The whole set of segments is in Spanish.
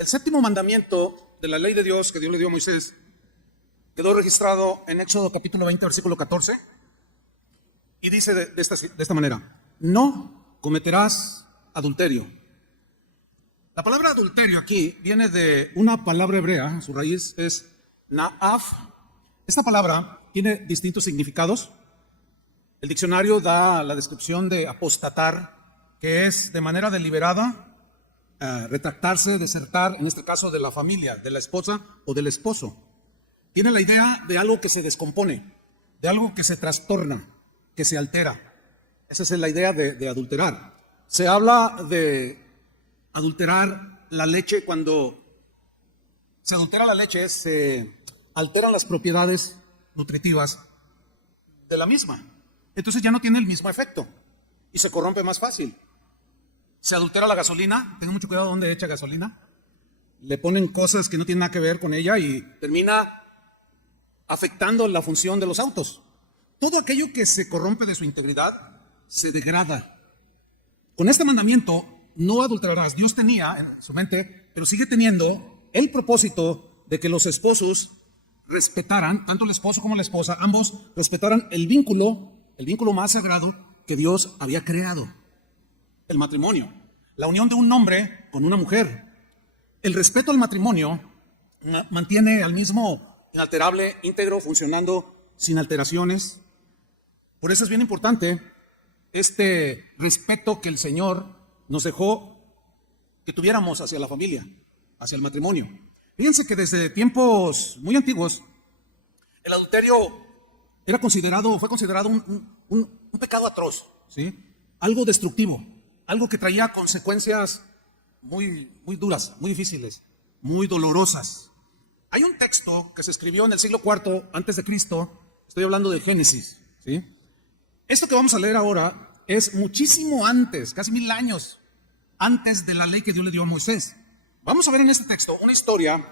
El séptimo mandamiento de la ley de Dios que Dios le dio a Moisés quedó registrado en Éxodo capítulo 20, versículo 14, y dice de esta manera: no cometerás adulterio. La palabra adulterio aquí viene de una palabra hebrea, su raíz es na'af. Esta palabra tiene distintos significados. El diccionario da la descripción de apostatar, que es de manera deliberada retractarse, desertar, en este caso de la familia, de la esposa o del esposo. Tiene la idea de algo que se descompone, de algo que se trastorna, que se altera. Esa es la idea de adulterar. Se habla de adulterar la leche. Cuando se adultera la leche, se alteran las propiedades nutritivas de la misma. Entonces ya no tiene el mismo efecto y se corrompe más fácil. Se adultera la gasolina. Tengan mucho cuidado donde echa gasolina. Le ponen cosas que no tienen nada que ver con ella y termina afectando la función de los autos. Todo aquello que se corrompe de su integridad se degrada. Con este mandamiento, no adulterarás, Dios tenía en su mente, pero sigue teniendo el propósito de que los esposos respetaran, tanto el esposo como la esposa, ambos respetaran el vínculo más sagrado que Dios había creado: el matrimonio, la unión de un hombre con una mujer. El respeto al matrimonio mantiene al mismo inalterable, íntegro, funcionando sin alteraciones. Por eso es bien importante este respeto que el Señor nos dejó que tuviéramos hacia la familia, hacia el matrimonio. Fíjense que desde tiempos muy antiguos el adulterio fue considerado un pecado atroz, ¿sí? Algo destructivo, algo que traía consecuencias muy duras, muy difíciles, muy dolorosas. Hay un texto que se escribió en el siglo IV antes de Cristo, estoy hablando de Génesis, ¿sí? Esto que vamos a leer ahora es muchísimo antes, casi 1000 años antes de la ley que Dios le dio a Moisés. Vamos a ver en este texto una historia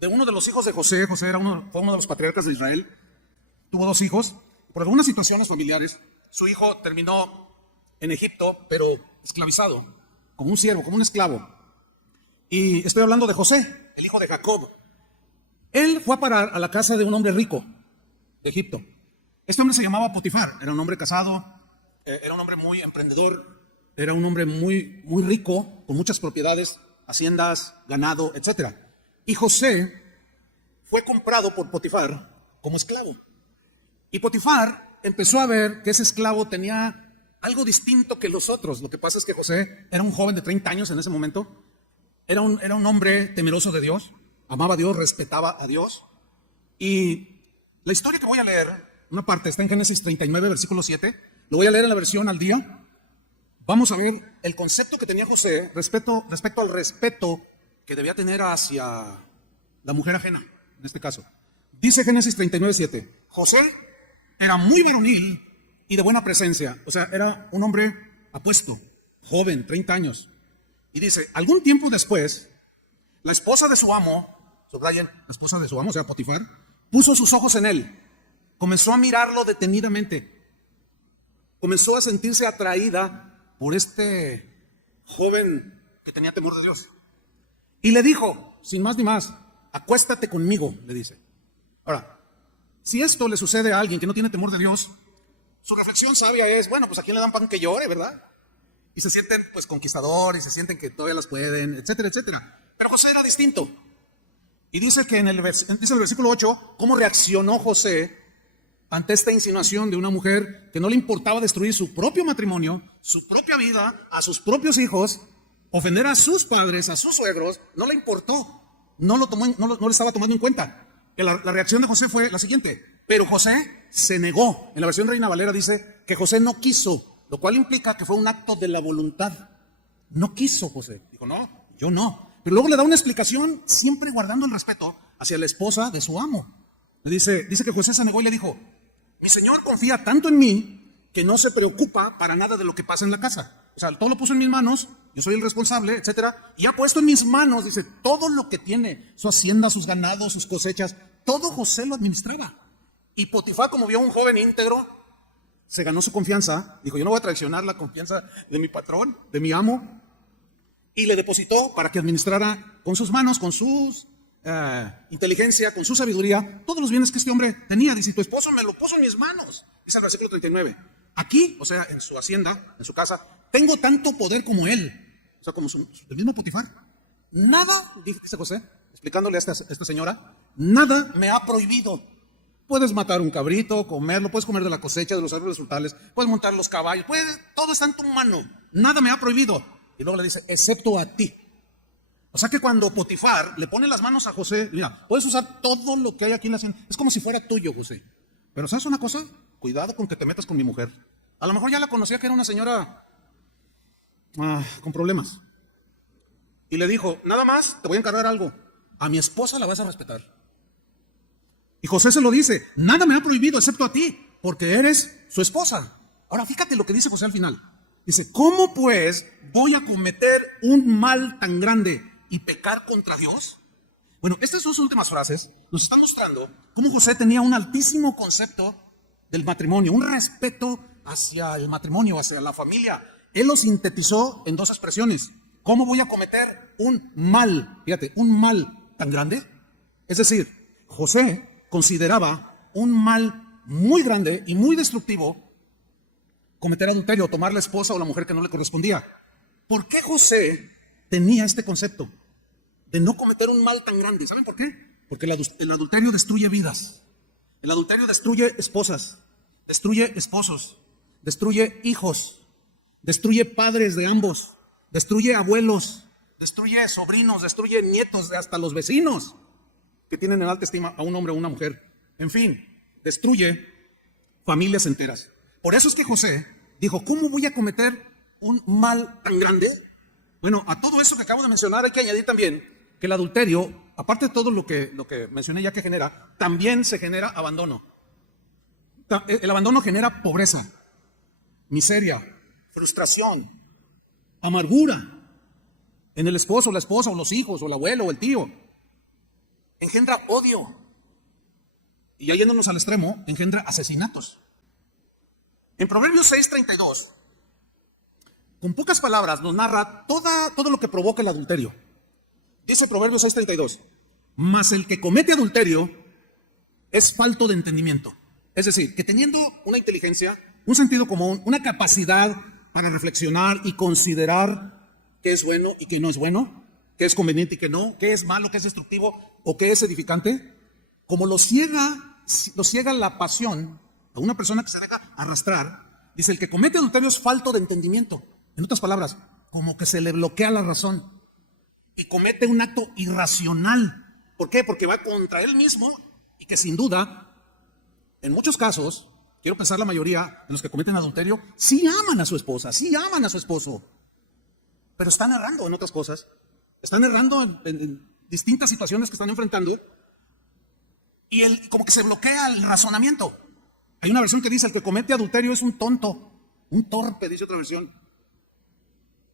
de uno de los hijos de José. José fue uno de los patriarcas de Israel. Tuvo 2 hijos. Por algunas situaciones familiares, su hijo terminó en Egipto, pero esclavizado, como un siervo, como un esclavo. Y estoy hablando de José, el hijo de Jacob. Él fue a parar a la casa de un hombre rico de Egipto. Este hombre se llamaba Potifar, era un hombre casado, era un hombre muy emprendedor, era un hombre muy rico, con muchas propiedades, haciendas, ganado, etc. Y José fue comprado por Potifar como esclavo. Y Potifar empezó a ver que ese esclavo tenía algo distinto que los otros. Lo que pasa es que José era un joven de 30 años en ese momento, era un hombre temeroso de Dios, amaba a Dios, respetaba a Dios. Y la historia que voy a leer, una parte está en Génesis 39, versículo 7, lo voy a leer en la versión al día. Vamos a ver el concepto que tenía José respecto al respeto que debía tener hacia la mujer ajena, en este caso. Dice Génesis 39, 7, José era muy varonil y de buena presencia, o sea, era un hombre apuesto, joven, 30 años. Y dice, algún tiempo después, la esposa de su amo, subrayen, la esposa de su amo, o sea, Potifar, puso sus ojos en él, comenzó a mirarlo detenidamente, comenzó a sentirse atraída por este joven que tenía temor de Dios. Y le dijo, sin más ni más, acuéstate conmigo, le dice. Ahora, si esto le sucede a alguien que no tiene temor de Dios, su reflexión sabia es, bueno, pues a quién le dan pan que llore, ¿verdad? Y se sienten pues conquistador, y se sienten que todavía las pueden, etcétera, etcétera. Pero José era distinto. Y dice que dice el versículo 8, cómo reaccionó José ante esta insinuación de una mujer que no le importaba destruir su propio matrimonio, su propia vida, a sus propios hijos, ofender a sus padres, a sus suegros. No le importó, no lo estaba tomando en cuenta. La reacción de José fue la siguiente: pero José se negó. En la versión Reina Valera dice que José no quiso, lo cual implica que fue un acto de la voluntad. No quiso José, dijo, no, yo no. Pero luego le da una explicación, siempre guardando el respeto hacia la esposa de su amo. Le dice que José se negó y le dijo, mi señor confía tanto en mí que no se preocupa para nada de lo que pasa en la casa. O sea, todo lo puso en mis manos, yo soy el responsable, etcétera. Y ha puesto en mis manos, dice, todo lo que tiene, su hacienda, sus ganados, sus cosechas, todo José lo administraba. Y Potifar, como vio a un joven íntegro, se ganó su confianza. Dijo, yo no voy a traicionar la confianza de mi patrón, de mi amo. Y le depositó para que administrara con sus manos, con su inteligencia, con su sabiduría, todos los bienes que este hombre tenía. Dice, tu esposo me lo puso en mis manos. Dice el versículo 39. Aquí, o sea, en su hacienda, en su casa, tengo tanto poder como él. O sea, como el mismo Potifar. Nada, dice José, explicándole a esta señora, nada me ha prohibido. Puedes matar un cabrito, comerlo, puedes comer de la cosecha, de los árboles frutales, puedes montar los caballos, todo está en tu mano. Nada me ha prohibido. Y luego le dice, excepto a ti. O sea que cuando Potifar le pone las manos a José, mira, puedes usar todo lo que hay aquí en la hacienda. Es como si fuera tuyo, José. Pero ¿sabes una cosa? Cuidado con que te metas con mi mujer. A lo mejor ya la conocía que era una señora con problemas. Y le dijo, nada más te voy a encargar algo. A mi esposa la vas a respetar. Y José se lo dice, nada me ha prohibido excepto a ti, porque eres su esposa. Ahora fíjate lo que dice José al final. Dice, ¿cómo pues voy a cometer un mal tan grande y pecar contra Dios? Bueno, estas dos últimas frases nos están mostrando cómo José tenía un altísimo concepto del matrimonio, un respeto hacia el matrimonio, hacia la familia. Él lo sintetizó en dos expresiones. ¿Cómo voy a cometer un mal? Fíjate, un mal tan grande. Es decir, José consideraba un mal muy grande y muy destructivo cometer adulterio, tomar la esposa o la mujer que no le correspondía. ¿Por qué José tenía este concepto de no cometer un mal tan grande? ¿Saben por qué? Porque el adulterio destruye vidas. El adulterio destruye esposas, destruye esposos, destruye hijos, destruye padres de ambos, destruye abuelos, destruye sobrinos, destruye nietos, hasta los vecinos que tienen en alta estima a un hombre o una mujer. En fin, destruye familias enteras. Por eso es que José dijo, ¿cómo voy a cometer un mal tan grande? Bueno, a todo eso que acabo de mencionar hay que añadir también que el adulterio, aparte de todo lo que mencioné ya que genera, también se genera abandono. El abandono genera pobreza, miseria, frustración, amargura en el esposo, la esposa, o los hijos, o el abuelo, o el tío. Engendra odio. Y ya yéndonos al extremo, engendra asesinatos. En Proverbios 6:32, con pocas palabras nos narra todo lo que provoca el adulterio. Dice Proverbios 6:32, mas el que comete adulterio es falto de entendimiento. Es decir, que teniendo una inteligencia, un sentido común, una capacidad para reflexionar y considerar qué es bueno y qué no es bueno, qué es conveniente y qué no, qué es malo, qué es destructivo o qué es edificante, como lo ciega la pasión a una persona que se deja arrastrar, dice, el que comete adulterio es falto de entendimiento. En otras palabras, como que se le bloquea la razón y comete un acto irracional. ¿Por qué? Porque va contra él mismo y que sin duda, en muchos casos, quiero pensar la mayoría de los que cometen adulterio, sí aman a su esposa, sí aman a su esposo, pero están errando en otras cosas, están errando en distintas situaciones que están enfrentando y como que se bloquea el razonamiento. Hay una versión que dice, el que comete adulterio es un tonto, un torpe, dice otra versión.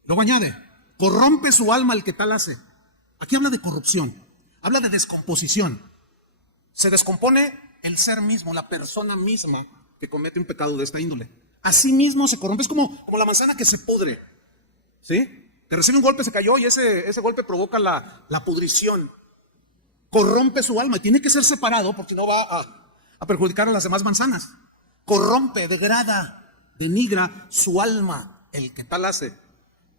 Luego añade, corrompe su alma el que tal hace. Aquí habla de corrupción, habla de descomposición. Se descompone el ser mismo, la persona misma que comete un pecado de esta índole. Así mismo se corrompe, es como la manzana que se pudre, ¿sí? Que recibe un golpe, se cayó y ese golpe provoca la pudrición. Corrompe su alma y tiene que ser separado porque no va a perjudicar a las demás manzanas. Corrompe, degrada, denigra su alma, el que tal hace.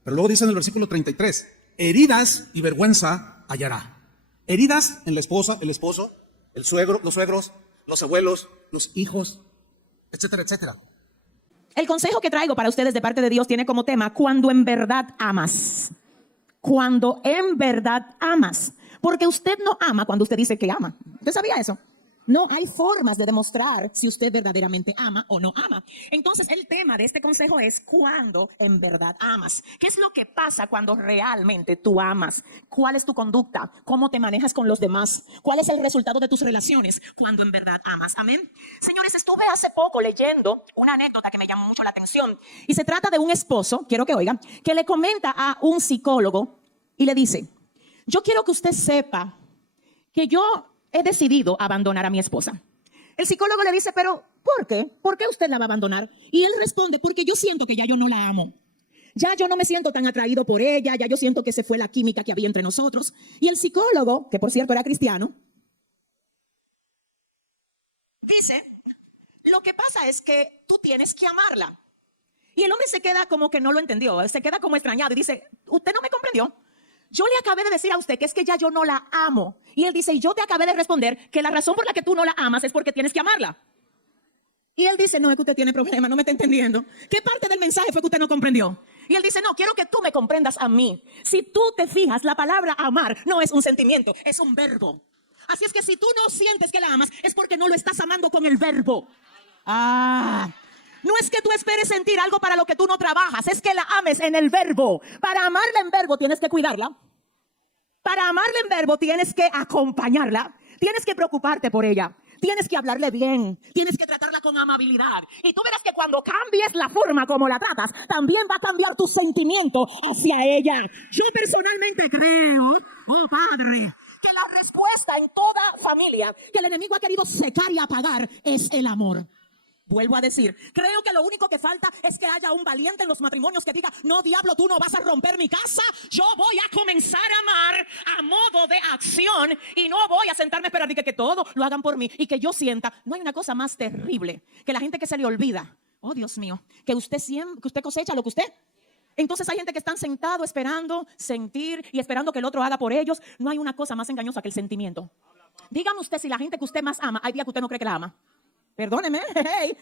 Pero luego dice en el versículo 33, heridas y vergüenza hallará. Heridas en la esposa, el esposo, el suegro, los suegros, los abuelos, los hijos, etcétera, etcétera. El consejo que traigo para ustedes de parte de Dios tiene como tema, cuando en verdad amas. Cuando en verdad amas. Porque usted no ama cuando usted dice que ama. ¿Usted sabía eso? No hay formas de demostrar si usted verdaderamente ama o no ama. Entonces, el tema de este consejo es cuando en verdad amas. ¿Qué es lo que pasa cuando realmente tú amas? ¿Cuál es tu conducta? ¿Cómo te manejas con los demás? ¿Cuál es el resultado de tus relaciones cuando en verdad amas? Amén. Señores, estuve hace poco leyendo una anécdota que me llamó mucho la atención. Y se trata de un esposo, quiero que oigan, que le comenta a un psicólogo y le dice, yo quiero que usted sepa que yo he decidido abandonar a mi esposa. El psicólogo le dice, pero ¿por qué? ¿Por qué usted la va a abandonar? Y él responde, porque yo siento que ya yo no la amo. Ya yo no me siento tan atraído por ella, ya yo siento que se fue la química que había entre nosotros. Y el psicólogo, que por cierto era cristiano, dice, lo que pasa es que tú tienes que amarla. Y el hombre se queda como que no lo entendió, se queda como extrañado y dice, usted no me comprendió. Yo le acabé de decir a usted que es que ya yo no la amo. Y él dice, y yo te acabé de responder que la razón por la que tú no la amas es porque tienes que amarla. Y él dice, no, es que usted tiene problema, no me está entendiendo. ¿Qué parte del mensaje fue que usted no comprendió? Y él dice, no, quiero que tú me comprendas a mí. Si tú te fijas, la palabra amar no es un sentimiento, es un verbo. Así es que si tú no sientes que la amas, es porque no lo estás amando con el verbo. No es que tú esperes sentir algo para lo que tú no trabajas, es que la ames en el verbo. Para amarla en verbo tienes que cuidarla. Para amarla en verbo tienes que acompañarla. Tienes que preocuparte por ella. Tienes que hablarle bien. Tienes que tratarla con amabilidad. Y tú verás que cuando cambies la forma como la tratas, también va a cambiar tu sentimiento hacia ella. Yo personalmente creo, oh Padre, que la respuesta en toda familia que el enemigo ha querido secar y apagar es el amor. Vuelvo a decir, creo que lo único que falta es que haya un valiente en los matrimonios que diga, no diablo, tú no vas a romper mi casa, yo voy a comenzar a amar a modo de acción y no voy a sentarme a esperar que todo lo hagan por mí y que yo sienta. No hay una cosa más terrible que la gente que se le olvida, oh Dios mío, que usted cosecha lo que usted. Entonces hay gente que están sentados esperando sentir y esperando que el otro haga por ellos. No hay una cosa más engañosa que el sentimiento. Dígame usted si la gente que usted más ama, hay días que usted no cree que la ama. Perdóneme,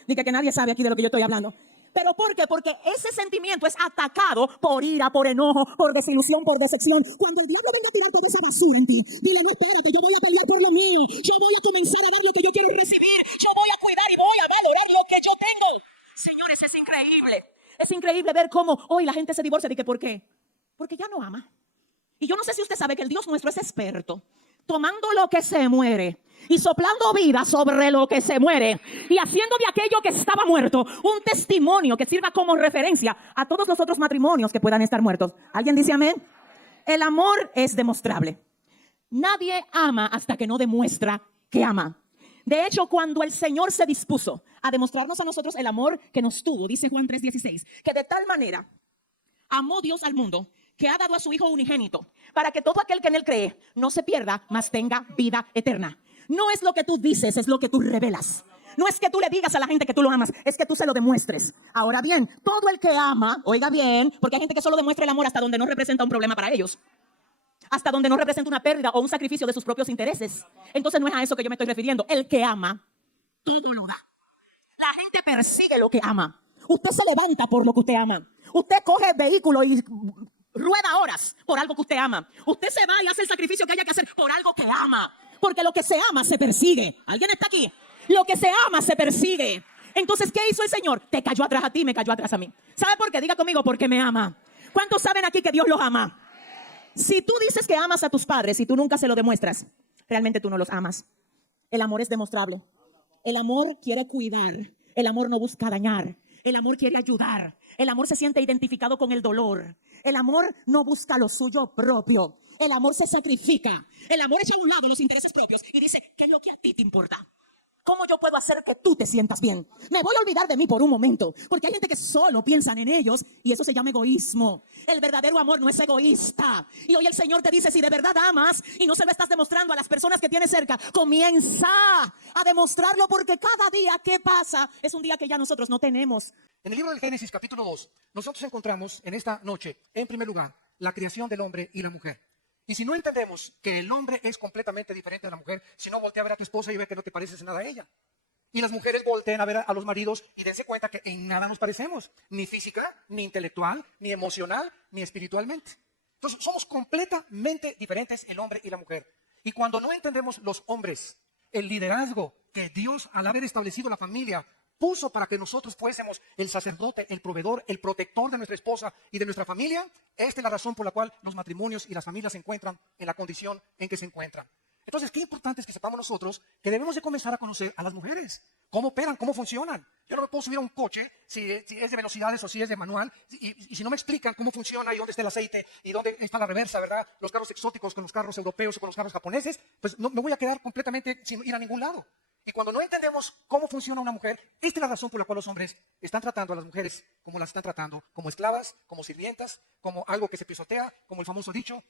diga que nadie sabe aquí de lo que yo estoy hablando. ¿Pero por qué? Porque ese sentimiento es atacado por ira, por enojo, por desilusión, por decepción. Cuando el diablo venga a tirar toda esa basura en ti, dile, no, espérate, yo voy a pelear por lo mío. Yo voy a comenzar a ver lo que yo quiero recibir. Yo voy a cuidar y voy a valorar lo que yo tengo. Señores, es increíble. Es increíble ver cómo hoy la gente se divorcia. ¿De qué? ¿Por qué? Porque ya no ama. Y yo no sé si usted sabe que el Dios nuestro es experto tomando lo que se muere y soplando vida sobre lo que se muere y haciendo de aquello que estaba muerto un testimonio que sirva como referencia a todos los otros matrimonios que puedan estar muertos. ¿Alguien dice amén? El amor es demostrable. Nadie ama hasta que no demuestra que ama. De hecho, cuando el Señor se dispuso a demostrarnos a nosotros el amor que nos tuvo, dice Juan 3:16, que de tal manera amó Dios al mundo que ha dado a su Hijo unigénito para que todo aquel que en él cree no se pierda, mas tenga vida eterna. No es lo que tú dices, es lo que tú revelas. No es que tú le digas a la gente que tú lo amas, es que tú se lo demuestres. Ahora bien, todo el que ama, oiga bien, porque hay gente que solo demuestra el amor hasta donde no representa un problema para ellos, hasta donde no representa una pérdida o un sacrificio de sus propios intereses. Entonces no es a eso que yo me estoy refiriendo. El que ama, todo lo da. La gente persigue lo que ama. Usted se levanta por lo que usted ama. Usted coge vehículo y rueda horas por algo que usted ama. Usted se va y hace el sacrificio que haya que hacer por algo que ama. Porque lo que se ama se persigue. ¿Alguien está aquí? Lo que se ama se persigue. Entonces, ¿qué hizo el Señor? Te cayó atrás a ti, me cayó atrás a mí. ¿Sabe por qué? Diga conmigo, porque me ama. ¿Cuántos saben aquí que Dios los ama? Si tú dices que amas a tus padres y tú nunca se lo demuestras, realmente tú no los amas. El amor es demostrable. El amor quiere cuidar. El amor no busca dañar. El amor quiere ayudar. El amor se siente identificado con el dolor. El amor no busca lo suyo propio. El amor se sacrifica. El amor echa a un lado los intereses propios y dice, ¿qué es lo que a ti te importa? ¿Cómo yo puedo hacer que tú te sientas bien? Me voy a olvidar de mí por un momento, porque hay gente que solo piensan en ellos y eso se llama egoísmo. El verdadero amor no es egoísta. Y hoy el Señor te dice, si de verdad amas y no se lo estás demostrando a las personas que tienes cerca, comienza a demostrarlo, porque cada día que pasa es un día que ya nosotros no tenemos. En el libro del Génesis, capítulo 2, nosotros encontramos en esta noche, en primer lugar, la creación del hombre y la mujer. Y si no entendemos que el hombre es completamente diferente de la mujer, si no, voltea a ver a tu esposa y ve que no te pareces en nada a ella. Y las mujeres volteen a ver a los maridos y dense cuenta que en nada nos parecemos, ni física, ni intelectual, ni emocional, ni espiritualmente. Entonces, somos completamente diferentes el hombre y la mujer. Y cuando no entendemos los hombres, el liderazgo que Dios, al haber establecido la familia, puso para que nosotros fuésemos el sacerdote, el proveedor, el protector de nuestra esposa y de nuestra familia, esta es la razón por la cual los matrimonios y las familias se encuentran en la condición en que se encuentran. Entonces, qué importante es que sepamos nosotros que debemos de comenzar a conocer a las mujeres, cómo operan, cómo funcionan. Yo no me puedo subir a un coche si es de velocidades o si es de manual, y si no me explican cómo funciona y dónde está el aceite y dónde está la reversa, ¿verdad? Los carros exóticos con los carros europeos o con los carros japoneses, pues no, me voy a quedar completamente sin ir a ningún lado. Y cuando no entendemos cómo funciona una mujer, esta es la razón por la cual los hombres están tratando a las mujeres como las están tratando, como esclavas, como sirvientas, como algo que se pisotea, como el famoso dicho,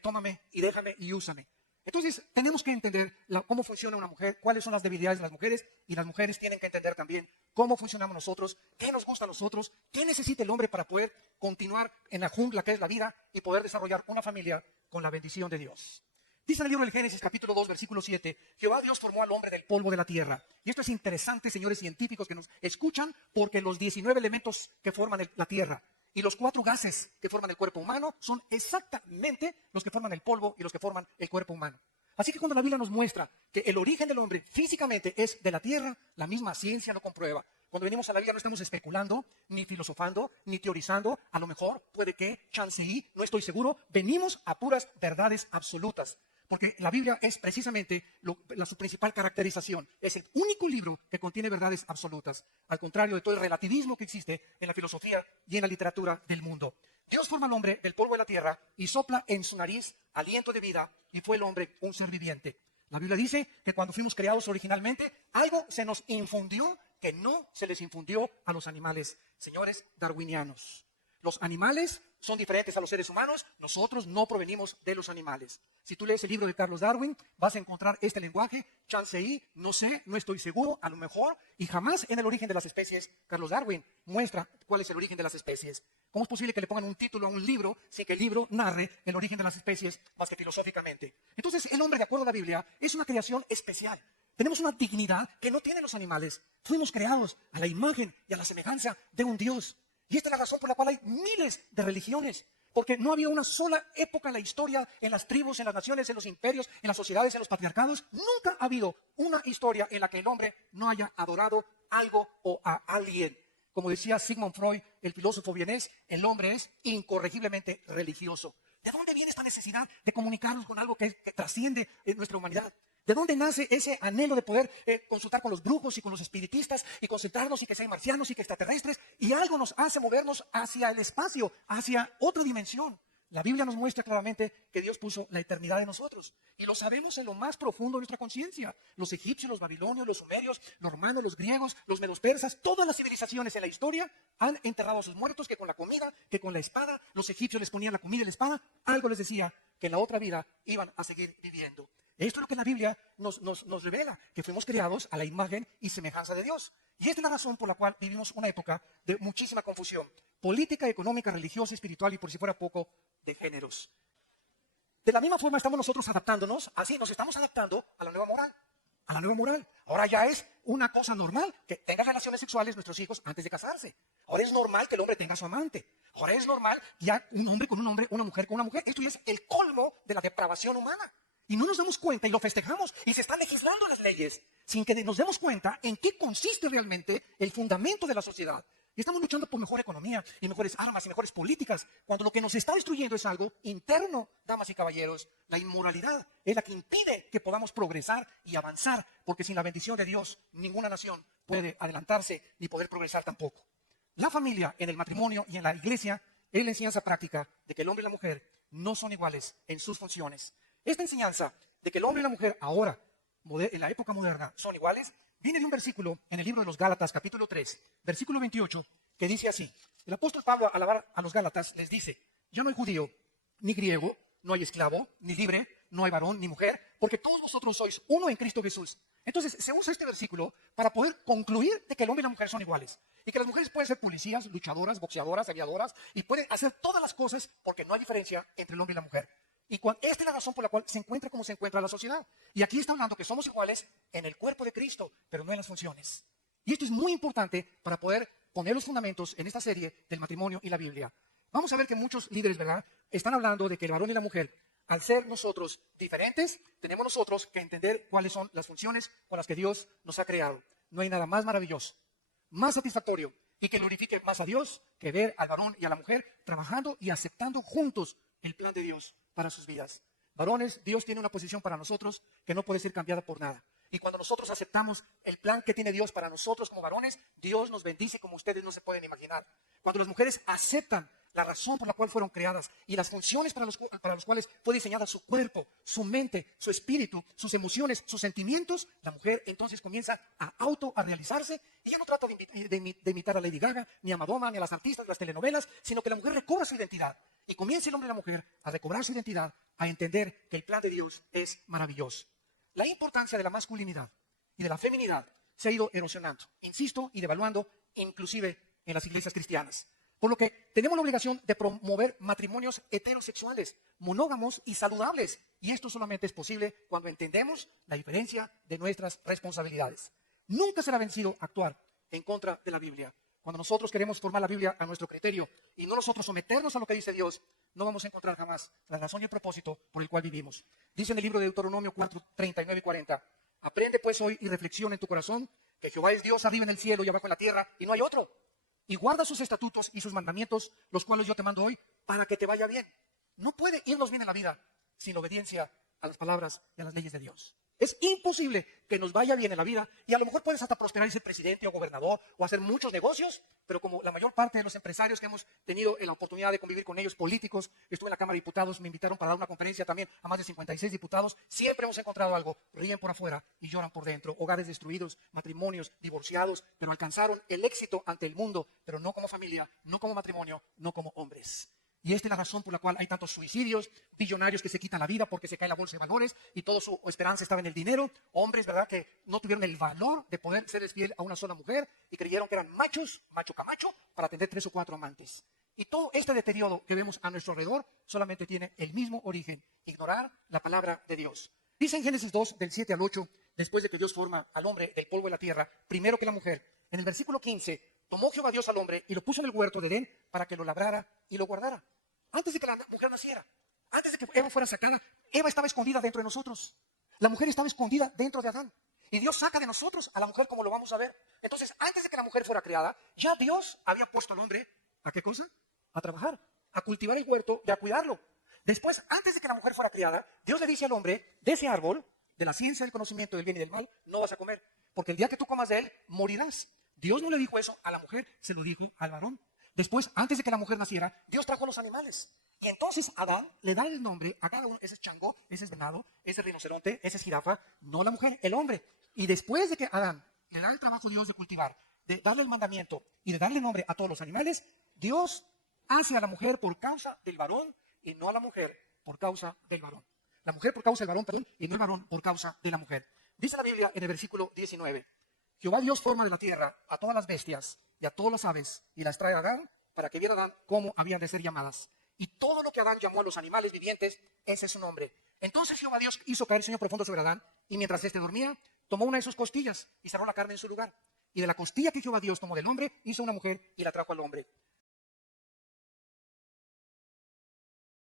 tómame y déjame y úsame. Entonces, tenemos que entender cómo funciona una mujer, cuáles son las debilidades de las mujeres, y las mujeres tienen que entender también cómo funcionamos nosotros, qué nos gusta a nosotros, qué necesita el hombre para poder continuar en la jungla que es la vida y poder desarrollar una familia con la bendición de Dios. Dice en el libro del Génesis, capítulo 2, versículo 7, Jehová Dios formó al hombre del polvo de la tierra. Y esto es interesante, señores científicos que nos escuchan, porque los 19 elementos que forman la tierra y los 4 gases que forman el cuerpo humano son exactamente los que forman el polvo y los que forman el cuerpo humano. Así que cuando la Biblia nos muestra que el origen del hombre físicamente es de la tierra, la misma ciencia lo comprueba. Cuando venimos a la Biblia no estamos especulando, ni filosofando, ni teorizando. A lo mejor, puede que, chance y, no estoy seguro. Venimos a puras verdades absolutas. Porque la Biblia es precisamente su principal caracterización. Es el único libro que contiene verdades absolutas, al contrario de todo el relativismo que existe en la filosofía y en la literatura del mundo. Dios forma al hombre del polvo de la tierra y sopla en su nariz aliento de vida, y fue el hombre un ser viviente. La Biblia dice que cuando fuimos creados originalmente, algo se nos infundió que no se les infundió a los animales, señores darwinianos. Los animales son diferentes a los seres humanos, nosotros no provenimos de los animales. Si tú lees el libro de Carlos Darwin, vas a encontrar este lenguaje, chance y, no sé, no estoy seguro, a lo mejor, y jamás en el origen de las especies, Carlos Darwin muestra cuál es el origen de las especies. ¿Cómo es posible que le pongan un título a un libro sin que el libro narre el origen de las especies más que filosóficamente? Entonces, el hombre, de acuerdo a la Biblia, es una creación especial. Tenemos una dignidad que no tienen los animales. Fuimos creados a la imagen y a la semejanza de un Dios. Y esta es la razón por la cual hay miles de religiones. Porque no había una sola época en la historia, en las tribus, en las naciones, en los imperios, en las sociedades, en los patriarcados. Nunca ha habido una historia en la que el hombre no haya adorado algo o a alguien. Como decía Sigmund Freud, el filósofo vienés, el hombre es incorregiblemente religioso. ¿De dónde viene esta necesidad de comunicarnos con algo que trasciende nuestra humanidad? ¿De dónde nace ese anhelo de poder consultar con los brujos y con los espiritistas y concentrarnos y que sean marcianos y que extraterrestres? Y algo nos hace movernos hacia el espacio, hacia otra dimensión. La Biblia nos muestra claramente que Dios puso la eternidad en nosotros. Y lo sabemos en lo más profundo de nuestra conciencia. Los egipcios, los babilonios, los sumerios, los romanos, los griegos, los medopersas, todas las civilizaciones en la historia han enterrado a sus muertos, que con la comida, que con la espada. Los egipcios les ponían la comida y la espada. Algo les decía que en la otra vida iban a seguir viviendo. Esto es lo que la Biblia nos revela, que fuimos creados a la imagen y semejanza de Dios. Y esta es la razón por la cual vivimos una época de muchísima confusión. Política, económica, religiosa, espiritual y por si fuera poco, de géneros. De la misma forma estamos nosotros adaptándonos, así nos estamos adaptando a la nueva moral. A la nueva moral. Ahora ya es una cosa normal que tengan relaciones sexuales nuestros hijos antes de casarse. Ahora es normal que el hombre tenga a su amante. Ahora es normal ya un hombre con un hombre, una mujer con una mujer. Esto ya es el colmo de la depravación humana. Y no nos damos cuenta y lo festejamos y se están legislando las leyes sin que nos demos cuenta en qué consiste realmente el fundamento de la sociedad. Y estamos luchando por mejor economía y mejores armas y mejores políticas, cuando lo que nos está destruyendo es algo interno, damas y caballeros. La inmoralidad es la que impide que podamos progresar y avanzar, porque sin la bendición de Dios ninguna nación puede adelantarse ni poder progresar tampoco. La familia en el matrimonio y en la iglesia es la enseñanza práctica de que el hombre y la mujer no son iguales en sus funciones. Esta enseñanza de que el hombre y la mujer ahora, en la época moderna, son iguales, viene de un versículo en el libro de los Gálatas, capítulo 3, versículo 28, que dice así. El apóstol Pablo, al hablar a los Gálatas, les dice: ya no hay judío, ni griego, no hay esclavo, ni libre, no hay varón, ni mujer, porque todos vosotros sois uno en Cristo Jesús. Entonces, se usa este versículo para poder concluir de que el hombre y la mujer son iguales. Y que las mujeres pueden ser policías, luchadoras, boxeadoras, aviadoras, y pueden hacer todas las cosas porque no hay diferencia entre el hombre y la mujer. Y esta es la razón por la cual se encuentra como se encuentra la sociedad. Y aquí está hablando que somos iguales en el cuerpo de Cristo, pero no en las funciones. Y esto es muy importante para poder poner los fundamentos en esta serie del matrimonio y la Biblia. Vamos a ver que muchos líderes, ¿verdad?, están hablando de que el varón y la mujer, al ser nosotros diferentes, tenemos nosotros que entender cuáles son las funciones con las que Dios nos ha creado. No hay nada más maravilloso, más satisfactorio y que glorifique más a Dios que ver al varón y a la mujer trabajando y aceptando juntos el plan de Dios para sus vidas. Varones, Dios tiene una posición para nosotros que no puede ser cambiada por nada. Y cuando nosotros aceptamos el plan que tiene Dios para nosotros como varones, Dios nos bendice como ustedes no se pueden imaginar. Cuando las mujeres aceptan la razón por la cual fueron creadas y las funciones para los cuales fue diseñada su cuerpo, su mente, su espíritu, sus emociones, sus sentimientos, la mujer entonces comienza a realizarse y ya no trata de imitar a Lady Gaga, ni a Madonna, ni a las artistas de las telenovelas, sino que la mujer recobra su identidad y comienza el hombre y la mujer a recobrar su identidad, a entender que el plan de Dios es maravilloso. La importancia de la masculinidad y de la feminidad se ha ido erosionando, insisto, y devaluando inclusive en las iglesias cristianas. Por lo que tenemos la obligación de promover matrimonios heterosexuales, monógamos y saludables. Y esto solamente es posible cuando entendemos la diferencia de nuestras responsabilidades. Nunca será vencido actuar en contra de la Biblia. Cuando nosotros queremos formar la Biblia a nuestro criterio y no nosotros someternos a lo que dice Dios, no vamos a encontrar jamás la razón y el propósito por el cual vivimos. Dice en el libro de Deuteronomio 4, 39 y 40, aprende pues hoy y reflexiona en tu corazón que Jehová es Dios arriba en el cielo y abajo en la tierra y no hay otro. Y guarda sus estatutos y sus mandamientos, los cuales yo te mando hoy, para que te vaya bien. No puede irnos bien en la vida sin obediencia a las palabras y a las leyes de Dios. Es imposible que nos vaya bien en la vida y a lo mejor puedes hasta prosperar y ser presidente o gobernador o hacer muchos negocios, pero como la mayor parte de los empresarios que hemos tenido la oportunidad de convivir con ellos, políticos, estuve en la Cámara de Diputados, me invitaron para dar una conferencia también a más de 56 diputados, siempre hemos encontrado algo, ríen por afuera y lloran por dentro, hogares destruidos, matrimonios divorciados, pero alcanzaron el éxito ante el mundo, pero no como familia, no como matrimonio, no como hombres. Y esta es la razón por la cual hay tantos suicidios, billonarios que se quitan la vida porque se cae la bolsa de valores y toda su esperanza estaba en el dinero. Hombres, ¿verdad?, que no tuvieron el valor de poder ser fiel a una sola mujer y creyeron que eran machos, macho camacho, para tener 3 o 4 amantes. Y todo este deterioro que vemos a nuestro alrededor solamente tiene el mismo origen, ignorar la palabra de Dios. Dice en Génesis 2, del 7 al 8, después de que Dios forma al hombre del polvo de la tierra, primero que la mujer, en el versículo 15, tomó Jehová Dios al hombre y lo puso en el huerto de Edén para que lo labrara y lo guardara. Antes de que la mujer naciera, antes de que Eva fuera sacada, Eva estaba escondida dentro de nosotros. La mujer estaba escondida dentro de Adán. Y Dios saca de nosotros a la mujer como lo vamos a ver. Entonces, antes de que la mujer fuera creada, ya Dios había puesto al hombre, ¿a qué cosa? A trabajar, a cultivar el huerto y a cuidarlo. Después, antes de que la mujer fuera criada, Dios le dice al hombre, de ese árbol, de la ciencia del conocimiento del bien y del mal, no vas a comer, porque el día que tú comas de él, morirás. Dios no le dijo eso a la mujer, se lo dijo al varón. Después, antes de que la mujer naciera, Dios trajo a los animales. Y entonces Adán le da el nombre a cada uno, ese es chango, ese es venado, ese es rinoceronte, ese es jirafa, no la mujer, el hombre. Y después de que Adán le da el trabajo a Dios de cultivar, de darle el mandamiento y de darle nombre a todos los animales, Dios hace a la mujer por causa del varón y no a la mujer por causa del varón. La mujer por causa del varón, perdón, y no el varón por causa de la mujer. Dice la Biblia en el versículo 19, Jehová Dios forma de la tierra a todas las bestias y a todas las aves y las trae a Adán para que viera Adán cómo habían de ser llamadas. Y todo lo que Adán llamó a los animales vivientes, ese es su nombre. Entonces Jehová Dios hizo caer sueño profundo sobre Adán y mientras éste dormía, tomó una de sus costillas y cerró la carne en su lugar. Y de la costilla que Jehová Dios tomó del hombre, hizo una mujer y la trajo al hombre.